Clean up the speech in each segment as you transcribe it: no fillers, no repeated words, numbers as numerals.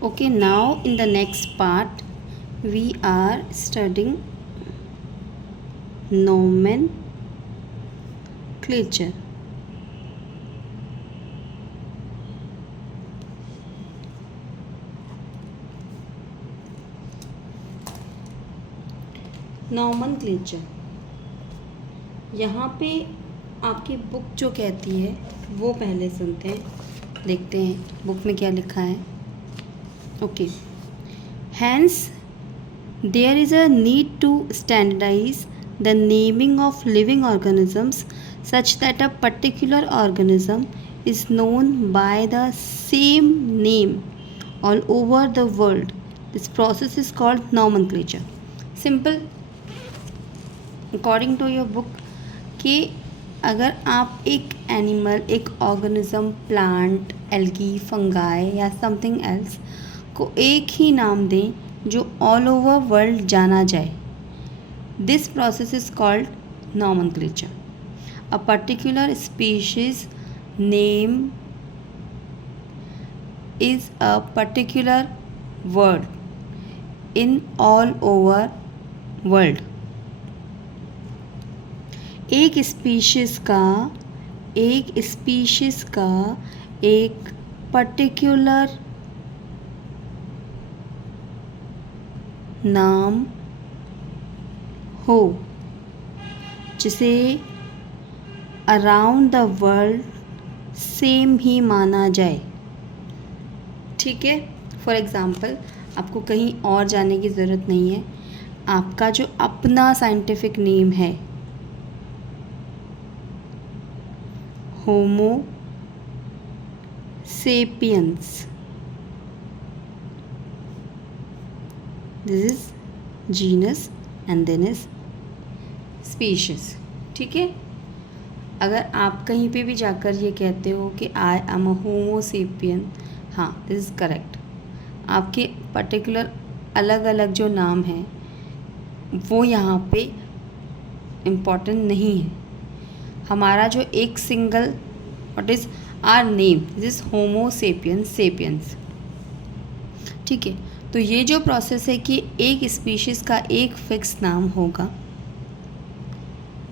Okay, now in the next part we are studying nomenclature. Nomenclature, यहाँ पे आपकी book जो कहती है वो पहले सुनते हैं, देखते हैं बुक में क्या लिखा है. Okay, hence there is a need to standardise the naming of living organisms such that a particular organism is known by the same name all over the world. This process is called nomenclature. Simple. According to your book, कि अगर आप एक animal, एक organism, plant, algae, fungi या something else को एक ही नाम दें जो ऑल ओवर वर्ल्ड जाना जाए, this process is called nomenclature. A particular species name is a particular word in all over world. एक स्पीशीज़ का एक पर्टिकुलर नाम हो जिसे अराउंड द वर्ल्ड सेम ही माना जाए. ठीक है. फॉर एग्ज़ाम्पल, आपको कहीं और जाने की ज़रूरत नहीं है. आपका जो अपना साइंटिफिक नेम है homo sapiens, this is genus and then is species. ठीक है. अगर आप कहीं पे भी जाकर ये कहते हो कि I am a homo sapien, हाँ, दिस इज़ करेक्ट. आपके पर्टिकुलर अलग अलग जो नाम हैं वो यहाँ पे इम्पॉर्टेंट नहीं है. हमारा जो एक single what is our name, this is Homo sapiens. ठीक है. तो ये जो प्रोसेस है कि एक स्पीशीज़ का एक फिक्स नाम होगा,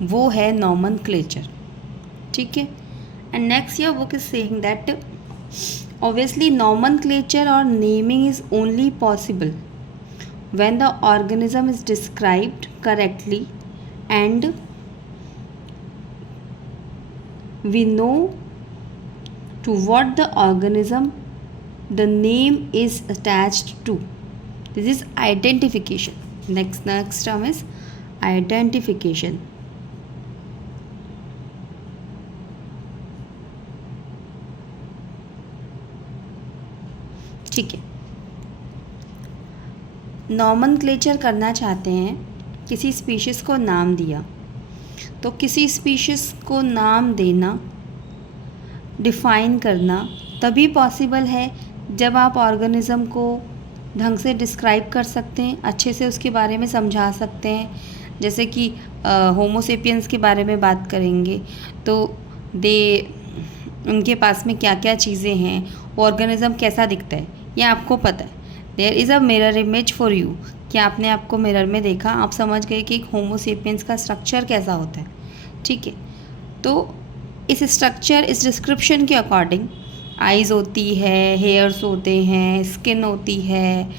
वो है नॉमेनक्लेचर. ठीक है. And next your book is saying that obviously nomenclature or naming is only possible when the organism is described correctly and we know to what the organism the name is attached to. This is identification. Next term is identification. ठीक है. Nomenclature करना चाहते हैं, किसी species को नाम दिया, तो किसी स्पीशीज़ को नाम देना, डिफ़ाइन करना तभी पॉसिबल है जब आप ऑर्गेनिज़म को ढंग से डिस्क्राइब कर सकते हैं, अच्छे से उसके बारे में समझा सकते हैं. जैसे कि होमो सेपियंस के बारे में बात करेंगे तो उनके पास में क्या क्या चीज़ें हैं, ऑर्गेनिज़म कैसा दिखता है, ये आपको पता है. There is a mirror image for you, कि आपने आपको मिरर में देखा, आप समझ गए कि एक होमो सेपियंस का स्ट्रक्चर कैसा होता है. ठीक है. तो इस स्ट्रक्चर, इस डिस्क्रिप्शन के अकॉर्डिंग आइज़ होती है, हेयर्स होते हैं, स्किन होती है,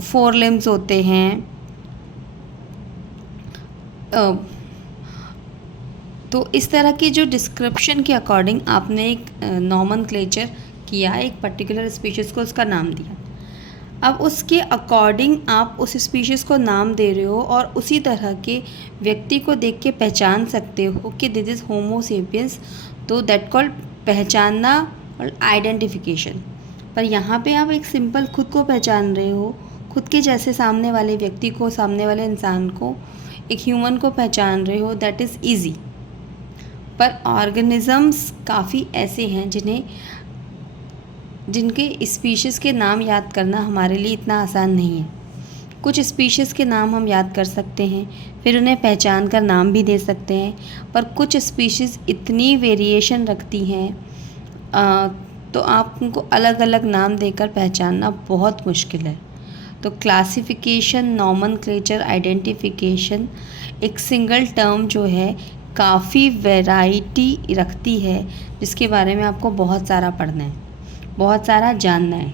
फोर लिम्स होते हैं. तो इस तरह की जो डिस्क्रिप्शन के अकॉर्डिंग आपने एक नॉमेनक्लेचर किया, एक पर्टिकुलर स्पीशीज़ को उसका नाम दिया. अब उसके अकॉर्डिंग आप उस स्पीशीज़ को नाम दे रहे हो और उसी तरह के व्यक्ति को देख के पहचान सकते हो कि दिस इज़ होमो सेपियंस. तो दैट कॉल्ड पहचानना और आइडेंटिफिकेशन. पर यहाँ पे आप एक सिंपल खुद को पहचान रहे हो, खुद के जैसे सामने वाले व्यक्ति को, सामने वाले इंसान को, एक ह्यूमन को पहचान रहे हो, दैट इज़ ईजी. पर ऑर्गेनिज़म्स काफ़ी ऐसे हैं जिनके स्पीशीज़ के नाम याद करना हमारे लिए इतना आसान नहीं है. कुछ स्पीशीज़ के नाम हम याद कर सकते हैं, फिर उन्हें पहचान कर नाम भी दे सकते हैं, पर कुछ स्पीशीज़ इतनी वेरिएशन रखती हैं तो आप उनको अलग अलग नाम देकर पहचानना बहुत मुश्किल है। तो क्लासिफिकेशन, नॉमनक्लेचर, आइडेंटिफिकेशन एक सिंगल टर्म जो है काफ़ी वैरायटी रखती है, जिसके बारे में आपको बहुत सारा पढ़ना है, बहुत सारा जानना है।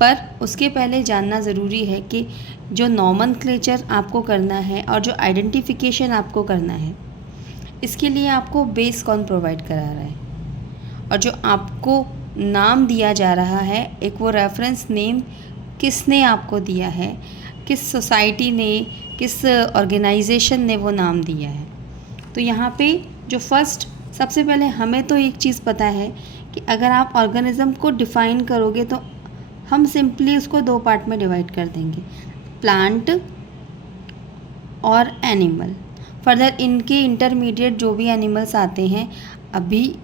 पर उसके पहले जानना ज़रूरी है कि जो नॉमनक्लेचर आपको करना है और जो आइडेंटिफिकेशन आपको करना है, इसके लिए आपको बेस कौन प्रोवाइड करा रहा है, और जो आपको नाम दिया जा रहा है, एक वो रेफरेंस नेम किसने आपको दिया है, किस सोसाइटी ने, किस ऑर्गेनाइजेशन ने वो नाम दिया है। तो यहाँ पे जो सबसे पहले हमें तो एक चीज़ पता है कि अगर आप ऑर्गेनिज्म को डिफ़ाइन करोगे तो हम सिंपली उसको 2 पार्ट में डिवाइड कर देंगे, प्लांट और एनिमल। फर्दर इनके इंटरमीडिएट जो भी एनिमल्स आते हैं अभी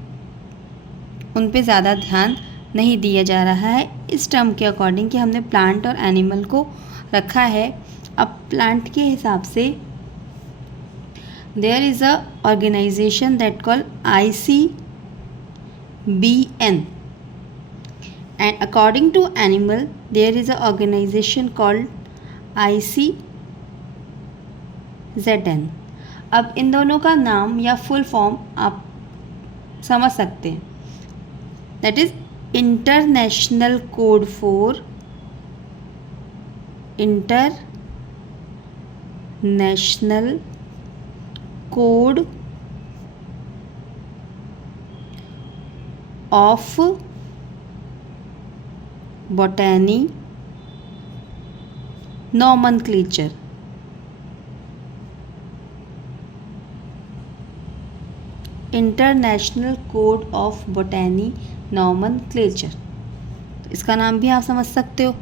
उन पे ज़्यादा ध्यान नहीं दिया जा रहा है इस टर्म के अकॉर्डिंग कि हमने प्लांट और एनिमल को रखा है। अब प्लांट के हिसाब से there is a organisation that call ICBN, and according to animal there is a organization called ICZN। अब इन दोनों का नाम या फुल फॉर्म आप समझ सकते हैं, that is international code for international code of botany nomenclature. International code of botany nomenclature, तो इसका नाम भी आप समझ सकते हो।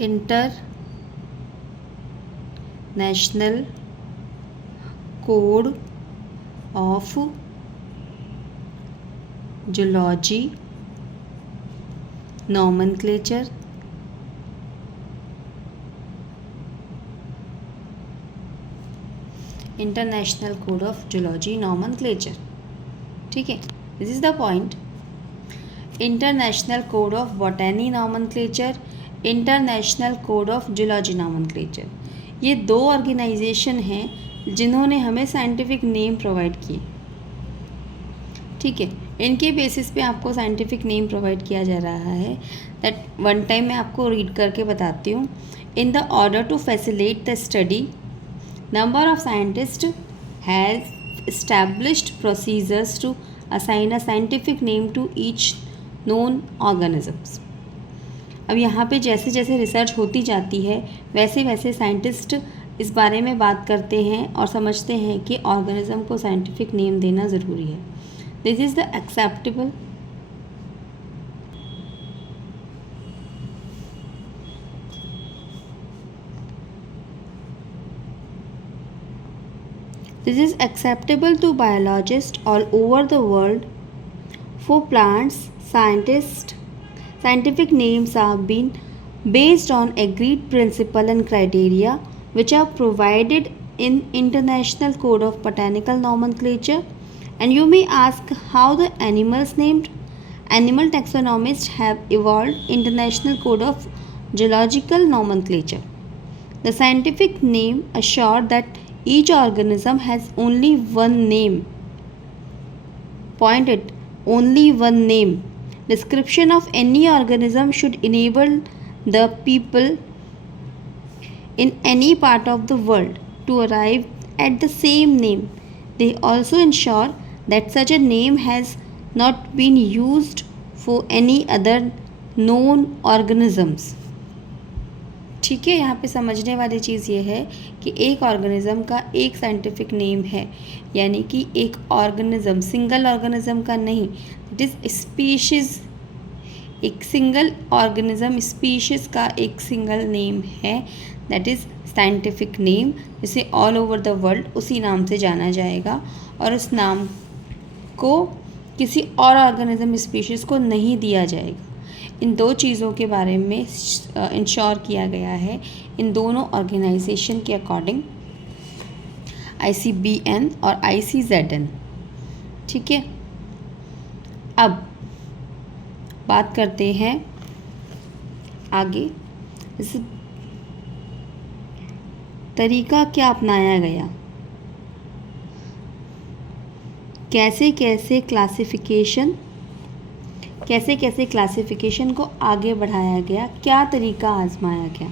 International code of zoology nomenclature, international code of zoology nomenclature. ठीक है, this is the point. International code of botany nomenclature, international code of zoology nomenclature, ये 2 ऑर्गेनाइजेशन हैं जिन्होंने हमें साइंटिफिक नेम प्रोवाइड किए। ठीक है, इनके बेसिस पे आपको साइंटिफिक नेम प्रोवाइड किया जा रहा है। दैट वन टाइम मैं आपको रीड करके बताती हूँ। In the order to facilitate the study, number of scientists has established procedures to assign a scientific name to each known organisms। अब यहाँ पे जैसे जैसे रिसर्च होती जाती है वैसे वैसे साइंटिस्ट इस बारे में बात करते हैं और समझते हैं कि ऑर्गेनिज्म को साइंटिफिक नेम देना ज़रूरी है। This is the acceptable This is acceptable to biologists all over the world. For plants, scientific names are been based on agreed principle and criteria which are provided in International Code of Botanical Nomenclature. And you may ask how the animals named. Animal taxonomists have evolved International Code of Zoological Nomenclature. The scientific name assure that each organism has only one name. Point it, only one name. Description of any organism should enable the people in any part of the world to arrive at the same name. They also ensure that such a name has not been used for any other known organisms. ठीक है, यहाँ पे समझने वाली चीज़ ये है कि एक ऑर्गेनिज्म का एक साइंटिफिक नेम है, यानी कि एक ऑर्गेनिज्म सिंगल ऑर्गेनिज्म का नहीं, इट इज़ स्पीशीज़। एक सिंगल ऑर्गेनिज्म स्पीशीज़ का एक सिंगल नेम है, दैट इज़ साइंटिफिक नेम, जिसे ऑल ओवर द वर्ल्ड उसी नाम से जाना जाएगा और उस नाम को किसी और ऑर्गेनिज्म स्पीशीज़ को नहीं दिया जाएगा। इन 2 चीज़ों के बारे में इंश्योर किया गया है इन दोनों ऑर्गेनाइजेशन के अकॉर्डिंग। ICBN और ICZN। ठीक है, अब बात करते हैं आगे। इस तरीका क्या अपनाया गया, कैसे कैसे क्लासिफिकेशन को आगे बढ़ाया गया, क्या तरीका आजमाया गया।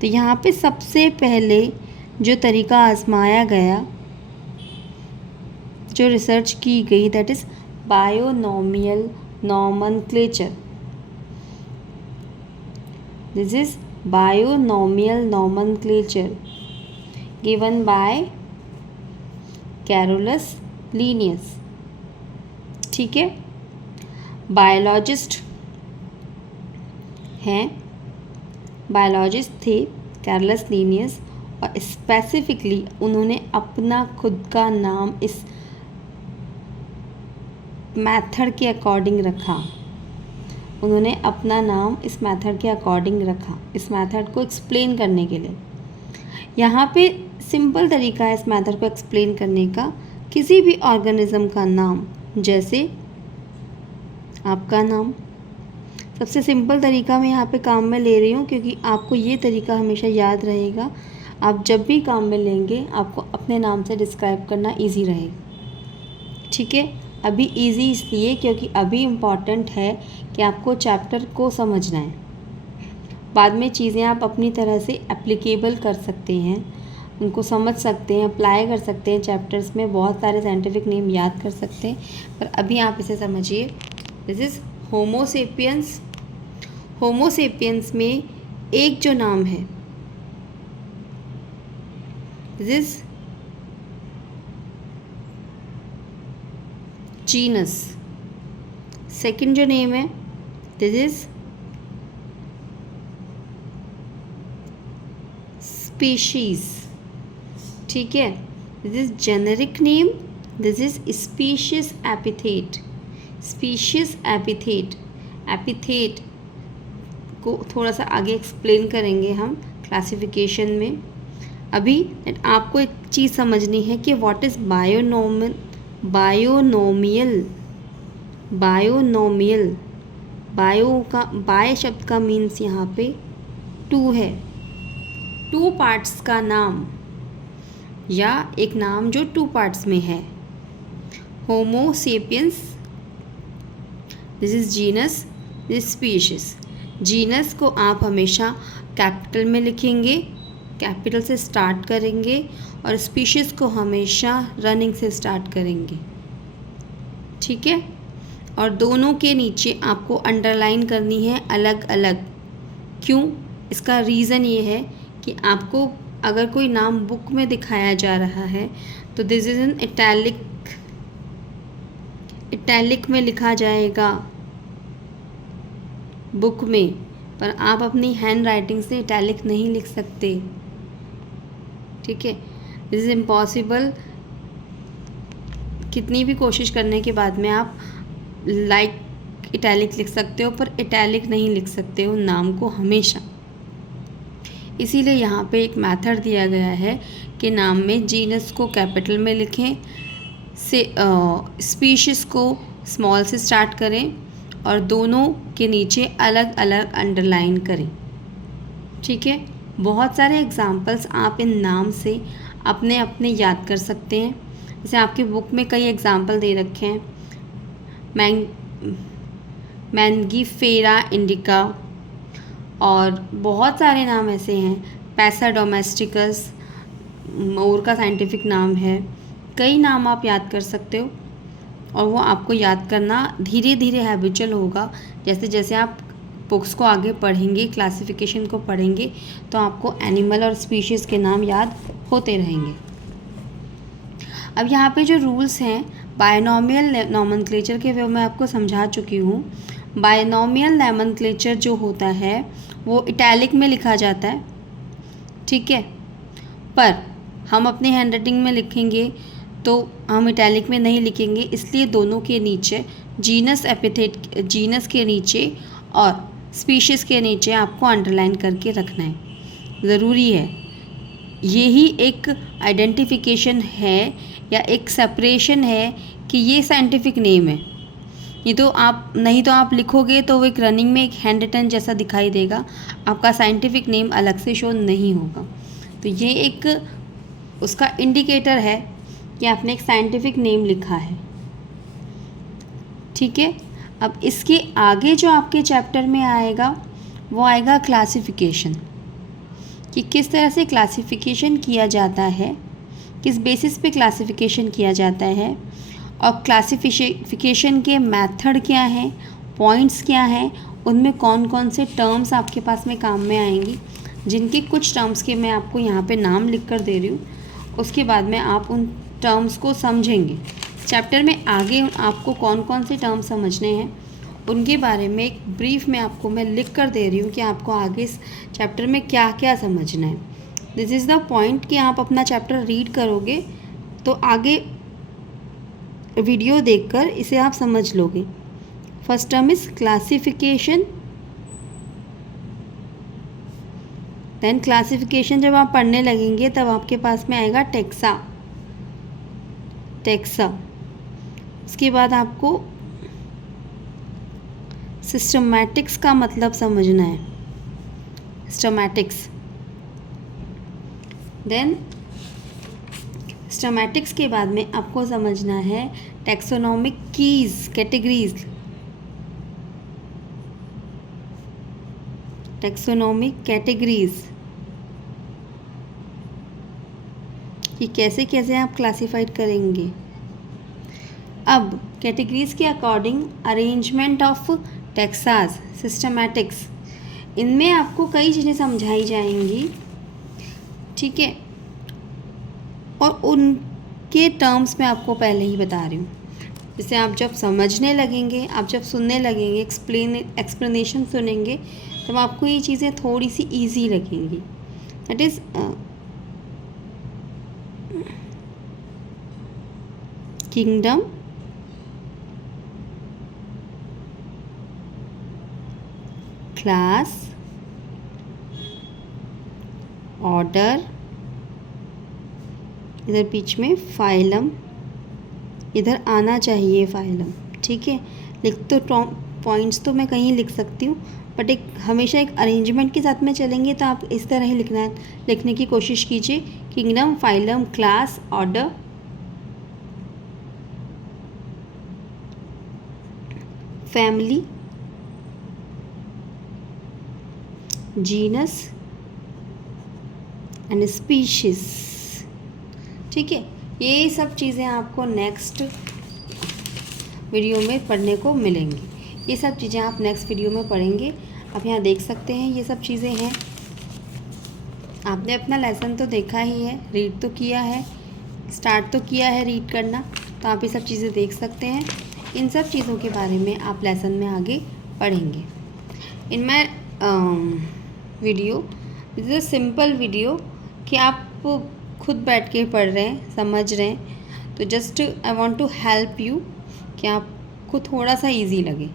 तो यहाँ पे सबसे पहले जो तरीका आजमाया गया, जो रिसर्च की गई, that is binomial nomenclature. This is binomial nomenclature given by Carolus Linnaeus. ठीक है, बायोलॉजिस्ट थे कैरोलस लीनियस, और स्पेसिफिकली उन्होंने अपना खुद का नाम इस मेथड के अकॉर्डिंग रखा। इस मेथड को एक्सप्लेन करने के लिए। यहाँ पे सिंपल तरीका है इस मेथड को एक्सप्लेन करने का। किसी भी ऑर्गेनिज्म का नाम, जैसे आपका नाम, सबसे सिंपल तरीका मैं यहाँ पे काम में ले रही हूँ, क्योंकि आपको ये तरीका हमेशा याद रहेगा। आप जब भी काम में लेंगे आपको अपने नाम से डिस्क्राइब करना इजी रहेगा। ठीक है, अभी इजी इसलिए क्योंकि अभी इम्पॉर्टेंट है कि आपको चैप्टर को समझना है। बाद में चीज़ें आप अपनी तरह से एप्लीकेबल कर सकते हैं, उनको समझ सकते हैं, अप्लाई कर सकते हैं। चैप्टर्स में बहुत सारे साइंटिफिक नेम याद कर सकते हैं, पर अभी आप इसे समझिए। This is Homo sapiens. होमोसेपियंस में एक जो नाम है, दिस इज जीनस। सेकंड जो नेम है, दिस इज स्पीशीज। ठीक है, this is generic name, this is species epithet. Epithet को थोड़ा सा आगे एक्सप्लेन करेंगे हम क्लासिफिकेशन में। अभी आपको एक चीज़ समझनी है कि व्हाट इज़ बायोनोमियल। बाय शब्द का मीन्स यहाँ पे टू है, टू पार्ट्स का नाम, या एक नाम जो टू पार्ट्स में है। Homo sapiens, this is genus, this species. Genus को आप हमेशा कैपिटल में लिखेंगे, कैपिटल से स्टार्ट करेंगे, और स्पीशीज़ को हमेशा रनिंग से स्टार्ट करेंगे। ठीक है, और दोनों के नीचे आपको अंडरलाइन करनी है अलग अलग। क्यों? इसका रीज़न ये है कि आपको अगर कोई नाम बुक में दिखाया जा रहा है तो दिस इज इन इटैलिक में लिखा जाएगा बुक में, पर आप अपनी हैंड राइटिंग से इटैलिक नहीं लिख सकते। ठीक है, दिस इज़ इम्पॉसिबल। कितनी भी कोशिश करने के बाद में आप इटैलिक लिख सकते हो, पर इटैलिक नहीं लिख सकते हो नाम को हमेशा। इसीलिए यहाँ पे एक मेथड दिया गया है कि नाम में जीनस को कैपिटल में लिखें, स्पीशीज़ को स्मॉल से स्टार्ट करें, और दोनों के नीचे अलग अलग अंडरलाइन करें। ठीक है, बहुत सारे एग्जाम्पल्स आप इन नाम से अपने अपने याद कर सकते हैं। जैसे आपकी बुक में कई एग्जाम्पल दे रखे हैं, मैंगीफेरा इंडिका, और बहुत सारे नाम ऐसे हैं। पैसा डोमेस्टिकस मोर का साइंटिफिक नाम है। कई नाम आप याद कर सकते हो, और वो आपको याद करना धीरे धीरे हैबिचुअल होगा। जैसे जैसे आप बुक्स को आगे पढ़ेंगे, क्लासिफिकेशन को पढ़ेंगे, तो आपको एनिमल और स्पीशीज़ के नाम याद होते रहेंगे। अब यहाँ पे जो रूल्स हैं बायनोमियल नॉमेनक्लेचर के, वो मैं आपको समझा चुकी हूँ। बायनोमियल नॉमेनक्लेचर जो होता है वो इटैलिक में लिखा जाता है। ठीक है, पर हम अपने हैंडराइटिंग में लिखेंगे तो हम इटैलिक में नहीं लिखेंगे, इसलिए दोनों के नीचे जीनस के नीचे और स्पीशीज़ के नीचे आपको अंडरलाइन करके रखना है। ज़रूरी है। यही एक आइडेंटिफिकेशन है या एक सेपरेशन है कि ये साइंटिफिक नेम है। ये तो आप नहीं तो आप लिखोगे तो वो एक रनिंग में एक हैंड रिटन जैसा दिखाई देगा, आपका साइंटिफिक नेम अलग से शो नहीं होगा। तो ये एक उसका इंडिकेटर है कि आपने एक साइंटिफिक नेम लिखा है। ठीक है, अब इसके आगे जो आपके चैप्टर में आएगा वो आएगा क्लासिफिकेशन, कि किस तरह से क्लासिफिकेशन किया जाता है, किस बेसिस पे क्लासिफिकेशन किया जाता है, और क्लासिफिकेशन के मेथड क्या हैं, पॉइंट्स क्या हैं, उनमें कौन कौन से टर्म्स आपके पास में काम में आएंगी, जिनके कुछ टर्म्स के मैं आपको यहाँ पे नाम लिख कर दे रही हूँ। उसके बाद में आप उन टर्म्स को समझेंगे। चैप्टर में आगे आपको कौन कौन से टर्म्स समझने हैं उनके बारे में एक ब्रीफ में आपको मैं लिख कर दे रही हूँ कि आपको आगे इस चैप्टर में क्या क्या समझना है। दिस इज़ द पॉइंट कि आप अपना चैप्टर रीड करोगे तो आगे वीडियो देखकर इसे आप समझ लोगे। First term is classification. Then classification जब आप पढ़ने लगेंगे तब आपके पास में आएगा टेक्सा। उसके बाद आपको सिस्टमैटिक्स का मतलब समझना है, सिस्टमैटिक्स। देन सिस्टमैटिक्स के बाद में आपको समझना है taxonomic keys, categories, taxonomic categories, कि कैसे कैसे आप क्लासिफाइड करेंगे। अब कैटेगरीज के according arrangement of taxa, systematics, इनमें आपको कई चीज़ें समझाई जाएंगी। ठीक है, और उनके टर्म्स मैं आपको पहले ही बता रही हूँ। जैसे आप जब समझने लगेंगे, आप जब सुनने लगेंगे, एक्सप्लेनेशन सुनेंगे, तब आपको ये चीज़ें थोड़ी सी ईजी लगेंगी। That is kingdom, class, order, इधर बीच में फाइलम, इधर आना चाहिए फाइलम। ठीक है, लिख तो पॉइंट्स तो मैं कहीं लिख सकती हूँ, बट एक हमेशा एक अरेंजमेंट के साथ में चलेंगे तो आप इस तरह ही लिखने की कोशिश कीजिए। Kingdom, phylum, class, order, family, genus and species. ठीक है, ये सब चीज़ें आपको नेक्स्ट वीडियो में पढ़ने को मिलेंगी। ये सब चीज़ें आप नेक्स्ट वीडियो में पढ़ेंगे। आप यहाँ देख सकते हैं ये सब चीज़ें हैं। आपने अपना लेसन तो देखा ही है, रीड तो किया है, स्टार्ट तो किया है रीड करना, तो आप ये सब चीज़ें देख सकते हैं। इन सब चीज़ों के बारे में आप लेसन में आगे पढ़ेंगे। In my video, this is a simple video कि आप खुद बैठ के पढ़ रहे हैं, समझ रहे हैं, तो just I want to help you कि आपको थोड़ा सा इजी लगे।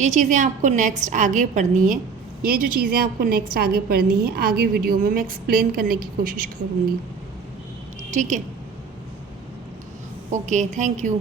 ये चीज़ें आपको नेक्स्ट आगे पढ़नी है, ये जो चीज़ें आपको नेक्स्ट आगे पढ़नी है, आगे वीडियो में मैं एक्सप्लेन करने की कोशिश करूँगी। ठीक है, ओके, थैंक यू।